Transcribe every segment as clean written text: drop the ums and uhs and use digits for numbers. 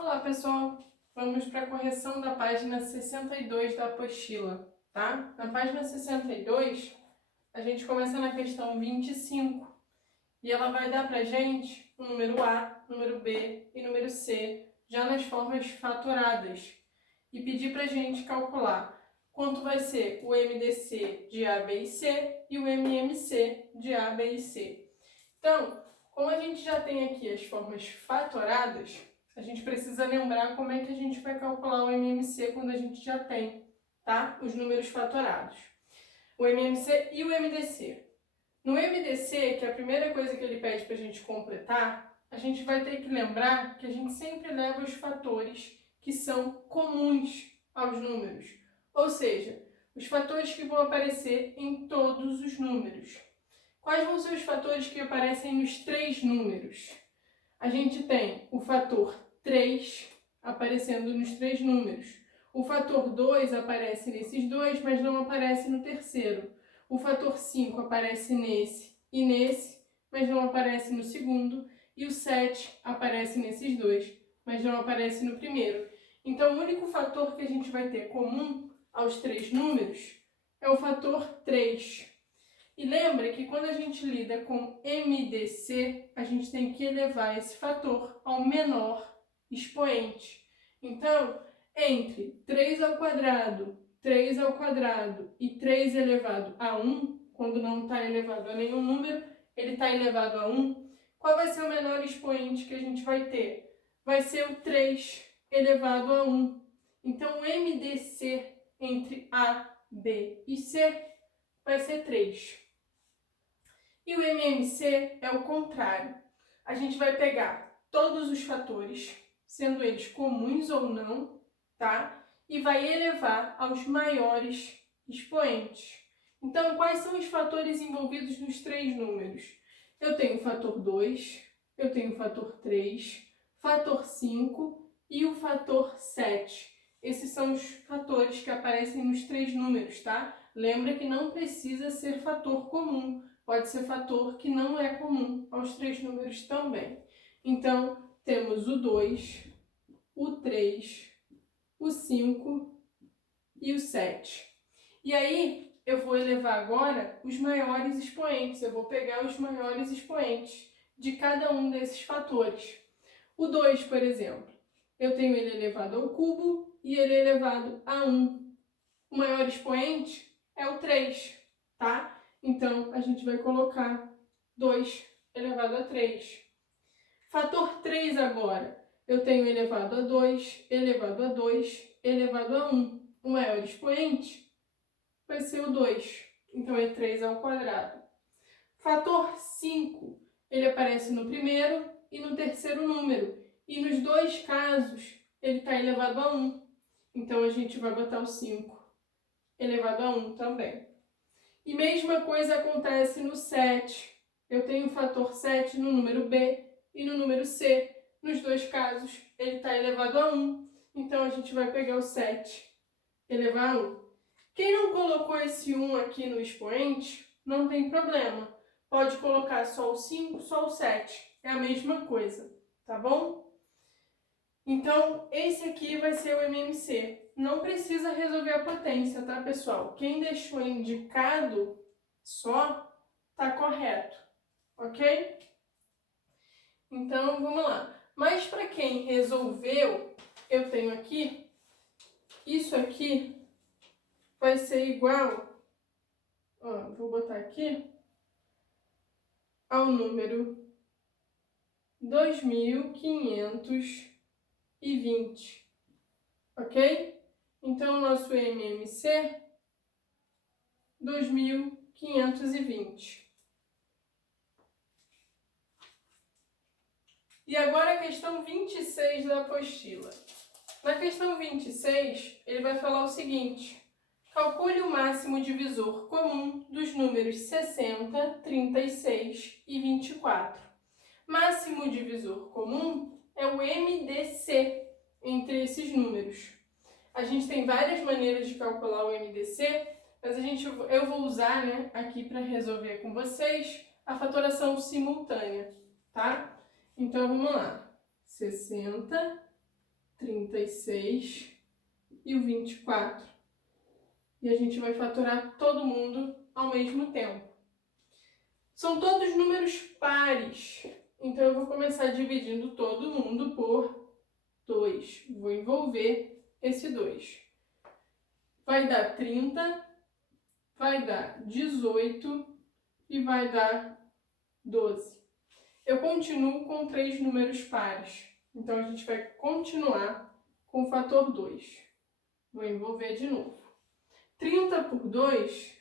Olá, pessoal! Vamos para a correção da página 62 da apostila, tá? Na página 62, a gente começa na questão 25 e ela vai dar para gente o número A, número B e número C já nas formas fatoradas e pedir para a gente calcular quanto vai ser o MDC de A, B e C e o MMC de A, B e C. Então, como a gente já tem aqui as formas fatoradas, a gente precisa lembrar como é que a gente vai calcular o MMC quando a gente já tem, tá? Os números fatorados. O MMC e o MDC. No MDC, que é a primeira coisa que ele pede para a gente completar, a gente vai ter que lembrar que a gente sempre leva os fatores que são comuns aos números. Ou seja, os fatores que vão aparecer em todos os números. Quais vão ser os fatores que aparecem nos três números? A gente tem o fator 3 aparecendo nos três números. O fator 2 aparece nesses dois, mas não aparece no terceiro. O fator 5 aparece nesse e nesse, mas não aparece no segundo. E o 7 aparece nesses dois, mas não aparece no primeiro. Então, o único fator que a gente vai ter comum aos três números é o fator 3. E lembra que quando a gente lida com MDC, a gente tem que elevar esse fator ao menor expoente. Então, entre 3 ao quadrado, 3 ao quadrado e 3 elevado a 1, quando não está elevado a nenhum número, ele está elevado a 1, qual vai ser o menor expoente que a gente vai ter? Vai ser o 3 elevado a 1. Então, o MDC entre A, B e C vai ser 3. E o MMC é o contrário. A gente vai pegar todos os fatores, sendo eles comuns ou não, tá? E vai elevar aos maiores expoentes. Então, quais são os fatores envolvidos nos três números? Eu tenho o fator 2, eu tenho o fator 3, fator 5 e o fator 7. Esses são os fatores que aparecem nos três números, tá? Lembra que não precisa ser fator comum. Pode ser fator que não é comum aos três números também. Então, temos o 2, o 3, o 5 e o 7. E aí, eu vou elevar agora os maiores expoentes. Eu vou pegar os maiores expoentes de cada um desses fatores. O 2, por exemplo, eu tenho ele elevado ao cubo e ele elevado a 1. O maior expoente é o 3, tá? Então, a gente vai colocar 2 elevado a 3. Fator 3 agora. Eu tenho elevado a 2, elevado a 2, elevado a 1. O maior expoente vai ser o 2. Então, é 3 ao quadrado. Fator 5. Ele aparece no primeiro e no terceiro número. E nos dois casos, ele está elevado a 1. Então, a gente vai botar o 5 elevado a 1 também. E mesma coisa acontece no 7. Eu tenho o fator 7 no número B e no número C. Nos dois casos, ele está elevado a 1. Então, a gente vai pegar o 7 elevar a 1. Quem não colocou esse 1 aqui no expoente, não tem problema. Pode colocar só o 5, só o 7. É a mesma coisa, tá bom? Então, esse aqui vai ser o MMC. Não precisa resolver a potência, tá, pessoal? Quem deixou indicado só tá correto, ok? Então, vamos lá. Mas para quem resolveu, eu tenho aqui, isso aqui vai ser igual, ó, vou botar aqui, ao número 2520, ok? Então, o nosso MMC, 2520. E agora a questão 26 da apostila. Na questão 26, ele vai falar o seguinte: calcule o máximo divisor comum dos números 60, 36 e 24. Máximo divisor comum é o MDC entre esses números. A gente tem várias maneiras de calcular o MDC, mas eu vou usar, né, aqui para resolver com vocês a fatoração simultânea, tá? Então, vamos lá. 60 36 e o 24. E a gente vai fatorar todo mundo ao mesmo tempo. São todos números pares, então eu vou começar dividindo todo mundo por 2. Vou envolver esse 2. Vai dar 30, vai dar 18 e vai dar 12. Eu continuo com 3 números pares, então a gente vai continuar com o fator 2. Vou envolver de novo. 30 por 2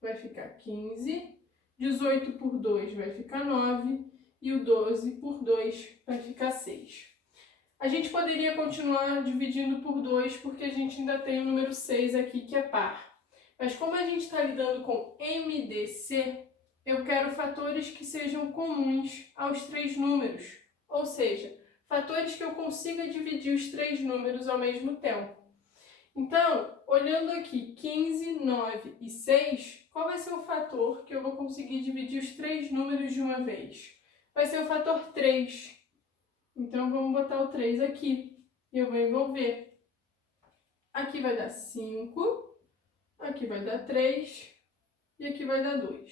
vai ficar 15, 18 por 2 vai ficar 9 e o 12 por 2 vai ficar 6. A gente poderia continuar dividindo por 2 porque a gente ainda tem o número 6 aqui que é par. Mas como a gente está lidando com MDC, eu quero fatores que sejam comuns aos 3 números, ou seja, fatores que eu consiga dividir os 3 números ao mesmo tempo. Então, olhando aqui 15, 9 e 6, qual vai ser o fator que eu vou conseguir dividir os 3 números de uma vez? Vai ser o fator 3. Então, vamos botar o 3 aqui e eu vou envolver. Aqui vai dar 5, aqui vai dar 3 e aqui vai dar 2.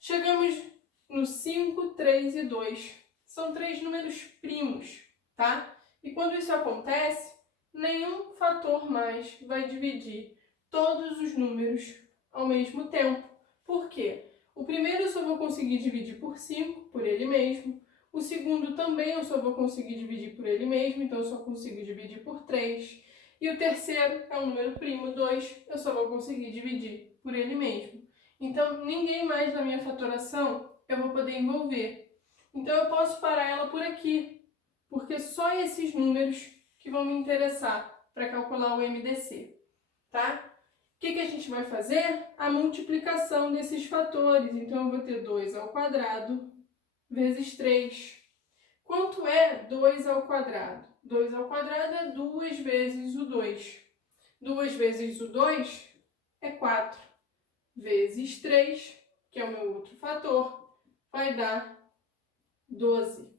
Chegamos no 5, 3 e 2. São 3 números primos, tá? E quando isso acontece, nenhum fator mais vai dividir todos os números ao mesmo tempo. Por quê? O primeiro eu só vou conseguir dividir por 5, por ele mesmo. O segundo também eu só vou conseguir dividir por ele mesmo, então eu só consigo dividir por 3. E o terceiro é um número primo, 2, eu só vou conseguir dividir por ele mesmo. Então, ninguém mais na minha fatoração eu vou poder envolver. Então, eu posso parar ela por aqui, porque só esses números que vão me interessar para calcular o MDC, tá? O que a gente vai fazer? A multiplicação desses fatores. Então, eu vou ter 2 ao quadrado vezes 3. Quanto é 2 ao quadrado? 2 ao quadrado é 2 vezes o 2. 2 vezes o 2 é 4. Vezes 3, que é o meu outro fator, vai dar 12.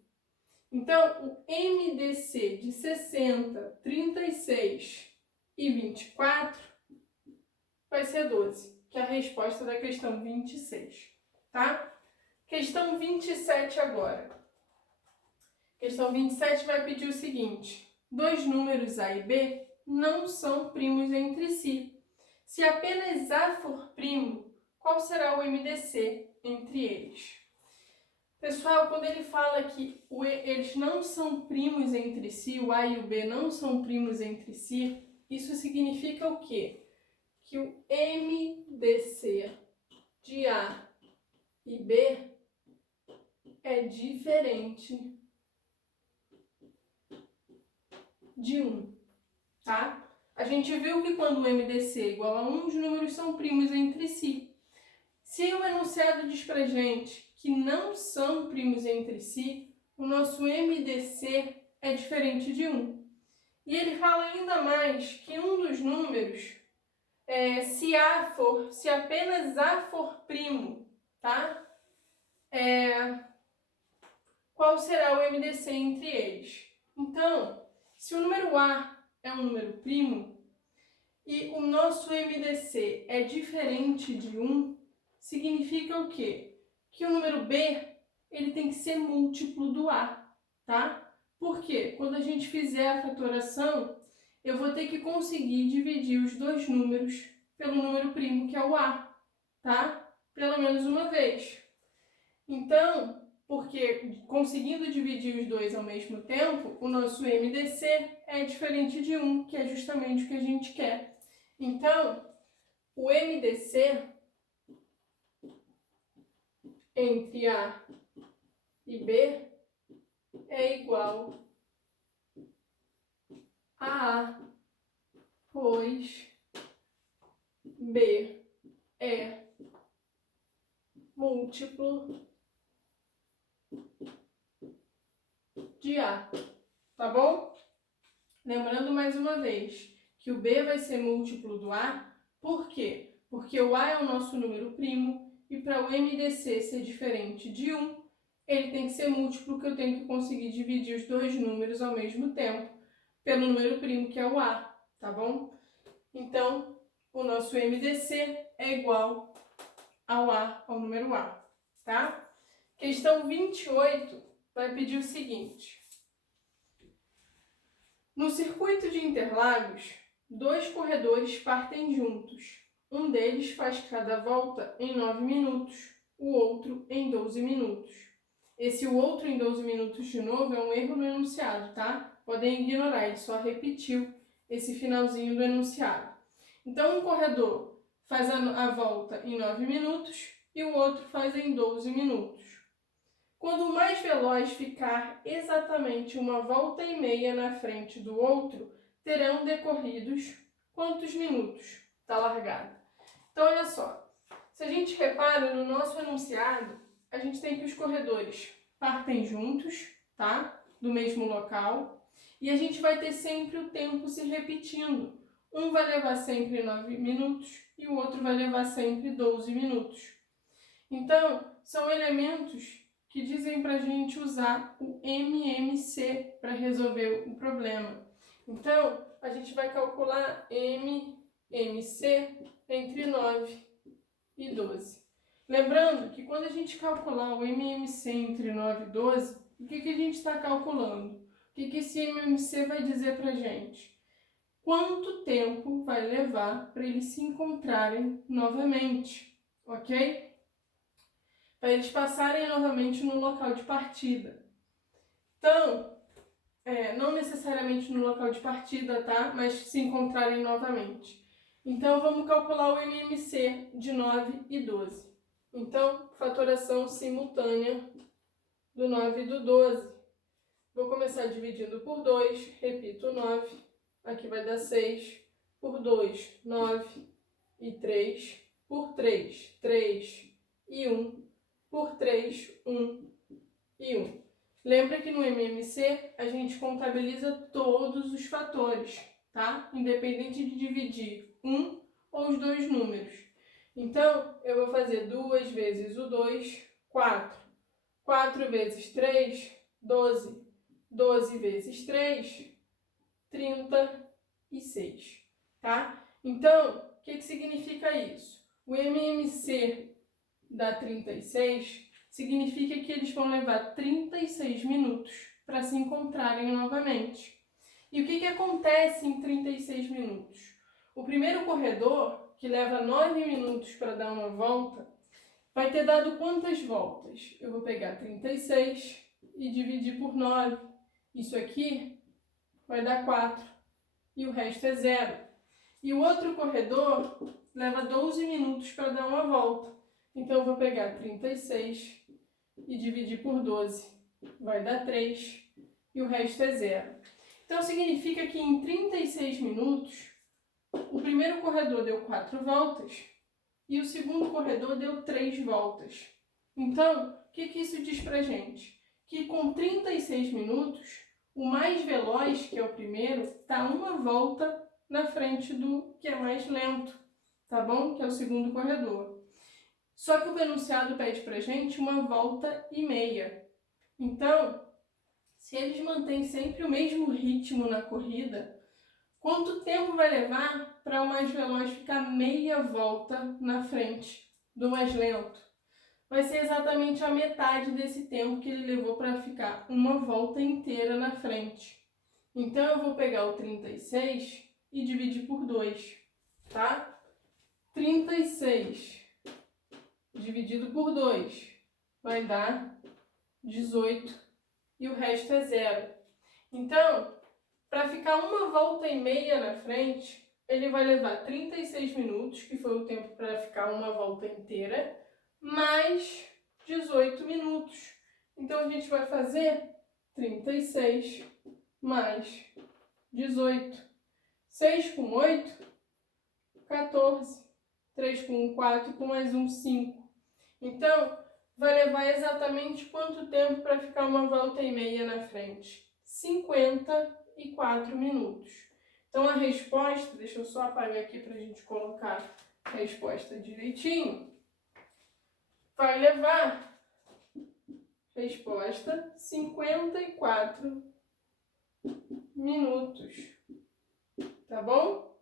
Então, o MDC de 60, 36 e 24 vai ser 12, que é a resposta da questão 26, tá? Questão 27 agora. Questão 27 vai pedir o seguinte: 2 números A e B não são primos entre si. Se apenas A for primo, qual será o MDC entre eles? Pessoal, quando ele fala que eles não são primos entre si, o A e o B não são primos entre si, isso significa o quê? Que o MDC de A e B é diferente de 1, tá? A gente viu que quando o MDC é igual a 1, os números são primos entre si. Se o enunciado diz pra gente que não são primos entre si, o nosso MDC é diferente de 1. E ele fala ainda mais que um dos números, se apenas A for primo, tá? Qual será o MDC entre eles? Então, se o número A é um número primo e o nosso MDC é diferente de 1, significa o quê? Que o número B ele tem que ser múltiplo do A, tá? Porque quando a gente fizer a fatoração, eu vou ter que conseguir dividir os dois números pelo número primo, que é o A, tá? Pelo menos uma vez. Então, porque conseguindo dividir os dois ao mesmo tempo, o nosso MDC é diferente de 1, que é justamente o que a gente quer. Então, o MDC entre A e B é igual a A, pois B é múltiplo de A, tá bom? Lembrando mais uma vez que o B vai ser múltiplo do A, por quê? Porque o A é o nosso número primo e para o MDC ser diferente de 1, ele tem que ser múltiplo, que eu tenho que conseguir dividir os dois números ao mesmo tempo pelo número primo, que é o A, tá bom? Então, o nosso MDC é igual ao A, ao número A, tá? Questão 28 vai pedir o seguinte. No circuito de Interlagos, 2 corredores partem juntos. Um deles faz cada volta em 9 minutos, o outro em 12 minutos. Esse o outro em 12 minutos de novo é um erro no enunciado, tá? Podem ignorar, ele só repetiu esse finalzinho do enunciado. Então, um corredor faz a volta em 9 minutos e o outro faz em 12 minutos. Quando o mais veloz ficar exatamente uma volta e meia na frente do outro, terão decorridos quantos minutos da largada? Então, olha só. Se a gente repara no nosso enunciado, a gente tem que os corredores partem juntos, tá? Do mesmo local. E a gente vai ter sempre o tempo se repetindo. Um vai levar sempre 9 minutos e o outro vai levar sempre 12 minutos. Então, são elementos que dizem para a gente usar o MMC para resolver o problema. Então, a gente vai calcular MMC entre 9 e 12. Lembrando que quando a gente calcular o MMC entre 9 e 12, o que a gente está calculando? O que esse MMC vai dizer para a gente? Quanto tempo vai levar para eles se encontrarem novamente, ok? Para eles passarem novamente no local de partida. Então, não necessariamente no local de partida, tá? Mas se encontrarem novamente. Então, vamos calcular o MMC de 9 e 12. Então, fatoração simultânea do 9 e do 12. Vou começar dividindo por 2, repito 9, aqui vai dar 6, por 2, 9 e 3, por 3, 3 e 1, por 3, 1 e 1. Lembra que no MMC a gente contabiliza todos os fatores, tá? Independente de dividir um ou os dois números. Então, eu vou fazer 2 vezes o 2, 4. 4 vezes 3, 12. 12 vezes 3, 36, tá? Então, o que significa isso? O MMC dá 36, significa que eles vão levar 36 minutos para se encontrarem novamente. E o que acontece em 36 minutos? O primeiro corredor, que leva 9 minutos para dar uma volta, vai ter dado quantas voltas? Eu vou pegar 36 e dividir por 9. Isso aqui vai dar 4 e o resto é 0. E o outro corredor leva 12 minutos para dar uma volta. Então, eu vou pegar 36 e dividir por 12. Vai dar 3 e o resto é 0. Então, significa que em 36 minutos, o primeiro corredor deu 4 voltas e o segundo corredor deu 3 voltas. Então, o que isso diz pra gente? Que com 36 minutos, o mais veloz, que é o primeiro, está uma volta na frente do que é mais lento, tá bom? Que é o segundo corredor. Só que o enunciado pede pra gente uma volta e meia. Então, se eles mantêm sempre o mesmo ritmo na corrida, quanto tempo vai levar para o mais veloz ficar meia volta na frente do mais lento? Vai ser exatamente a metade desse tempo que ele levou para ficar uma volta inteira na frente. Então, eu vou pegar o 36 e dividir por 2, tá? 36 dividido por 2 vai dar 18 e o resto é 0. Então, para ficar uma volta e meia na frente, ele vai levar 36 minutos, que foi o tempo para ficar uma volta inteira, mais 18 minutos. Então, a gente vai fazer 36 mais 18. 6 com 8, 14. 3 com 1, 4, com mais 1, 5. Então, vai levar exatamente quanto tempo para ficar uma volta e meia na frente? 54 minutos. Então, a resposta, deixa eu só apagar aqui para a gente colocar a resposta direitinho, vai levar, resposta, 54 minutos. Tá bom?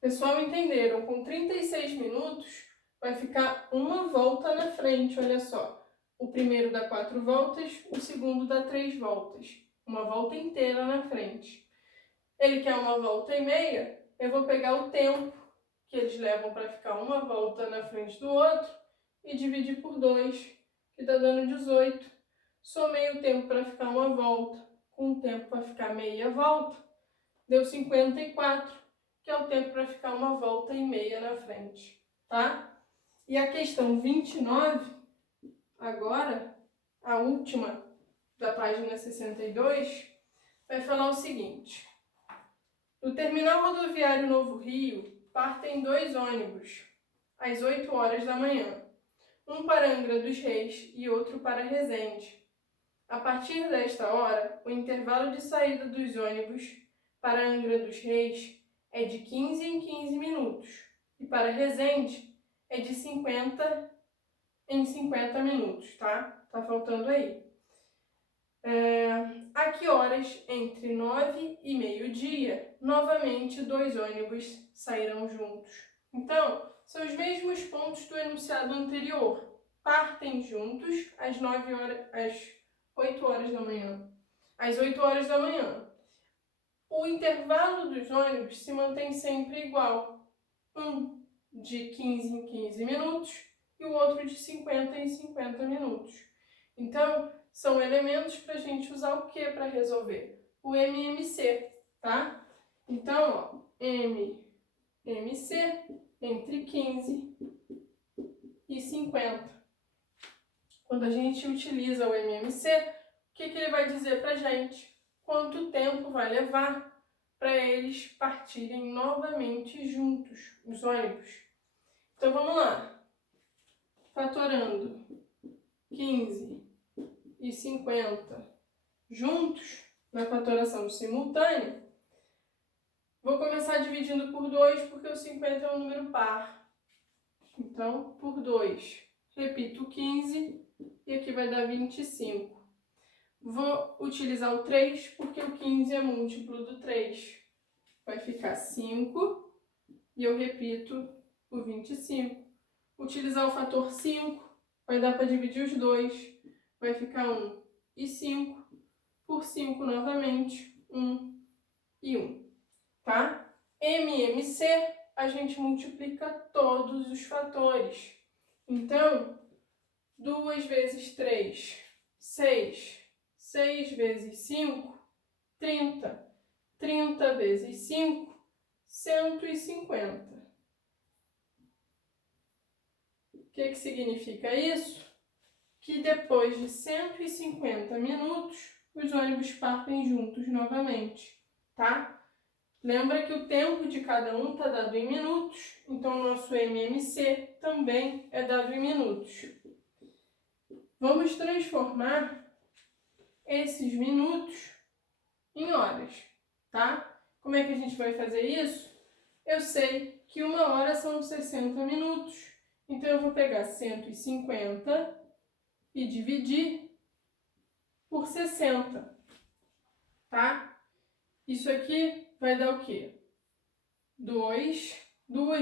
Pessoal, entenderam? Com 36 minutos, vai ficar uma volta na frente, olha só. O primeiro dá 4 voltas, o segundo dá 3 voltas. Uma volta inteira na frente. Ele quer uma volta e meia, eu vou pegar o tempo que eles levam para ficar uma volta na frente do outro e dividir por 2, que está dando 18. Somei o tempo para ficar uma volta com o tempo para ficar meia volta, deu 54, que é o tempo para ficar uma volta e meia na frente, tá? E a questão 29, agora, a última da página 62, vai falar o seguinte. Do terminal rodoviário Novo Rio, partem 2 ônibus, às 8 horas da manhã. Um para Angra dos Reis e outro para Resende. A partir desta hora, o intervalo de saída dos ônibus para Angra dos Reis é de 15 em 15 minutos e para Resende é de 50 em 50 minutos, tá? Tá faltando aí. A que horas, entre 9 e meio-dia, novamente 2 ônibus sairão juntos. Então, são os mesmos pontos do enunciado anterior. Partem juntos às 8 horas da manhã. Às 8 horas da manhã. O intervalo dos ônibus se mantém sempre igual. Um de 15 em 15 minutos e o outro de 50 em 50 minutos. Então, são elementos para a gente usar o que para resolver? O MMC, tá? Então, ó, MMC entre 15 e 50. Quando a gente utiliza o MMC, o que ele vai dizer para a gente? Quanto tempo vai levar para eles partirem novamente juntos, os ônibus. Então, vamos lá. Fatorando 15 e 50 juntos, na fatoração simultânea, vou começar dividindo por 2, porque o 50 é um número par. Então, por 2, repito 15 e aqui vai dar 25. Vou utilizar o 3, porque o 15 é múltiplo do 3. Vai ficar 5 e eu repito o 25. Utilizar o fator 5, vai dar para dividir os dois. Vai ficar 1 e 5. Por 5 novamente, 1 e 1. Tá? MMC, a gente multiplica todos os fatores. Então, 2 vezes 3, 6. 6 vezes 5, 30. 30 vezes 5, 150. O que significa isso? Que depois de 150 minutos, os ônibus partem juntos novamente, tá? Lembra que o tempo de cada um está dado em minutos, então o nosso MMC também é dado em minutos. Vamos transformar esses minutos em horas, tá? Como é que a gente vai fazer isso? Eu sei que 1 hora são 60 minutos, então eu vou pegar 150 e dividir por 60, tá? Isso aqui vai dar o quê? 2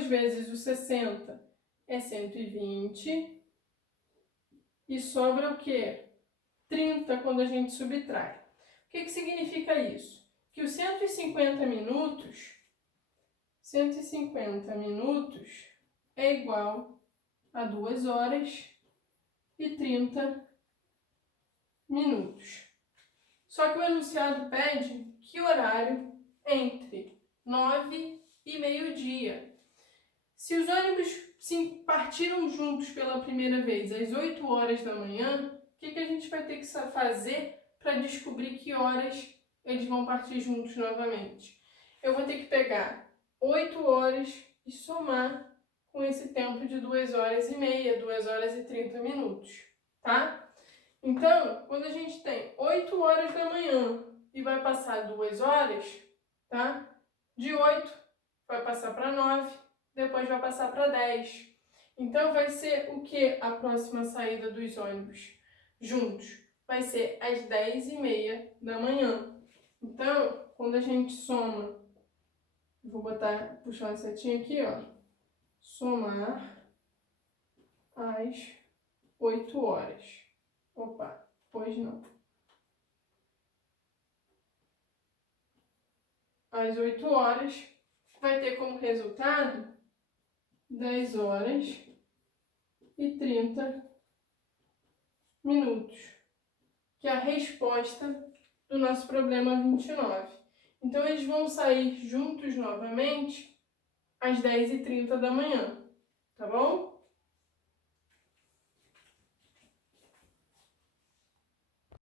vezes o 60 é 120 e sobra o quê? 30 quando a gente subtrai. O que significa isso? Que os 150 minutos é igual a 2 horas e 30 minutos. Só que o enunciado pede que horário entre 9 e meio-dia. Se os ônibus partiram juntos pela primeira vez às 8 horas da manhã, o que a gente vai ter que fazer para descobrir que horas eles vão partir juntos novamente? Eu vou ter que pegar 8 horas e somar com esse tempo de 2 horas e meia, 2 horas e 30 minutos, tá? Então, quando a gente tem 8 horas da manhã e vai passar 2 horas, tá? De 8 vai passar para 9, depois vai passar para 10. Então, vai ser o que a próxima saída dos ônibus juntos? Vai ser às 10h30 da manhã. Então, quando a gente soma, vou puxar uma setinha aqui, ó. Somar às 8 horas. Opa, pois não. Às 8 horas, vai ter como resultado 10 horas e 30 minutos, que é a resposta do nosso problema 29. Então, eles vão sair juntos novamente às 10h30 da manhã, tá bom?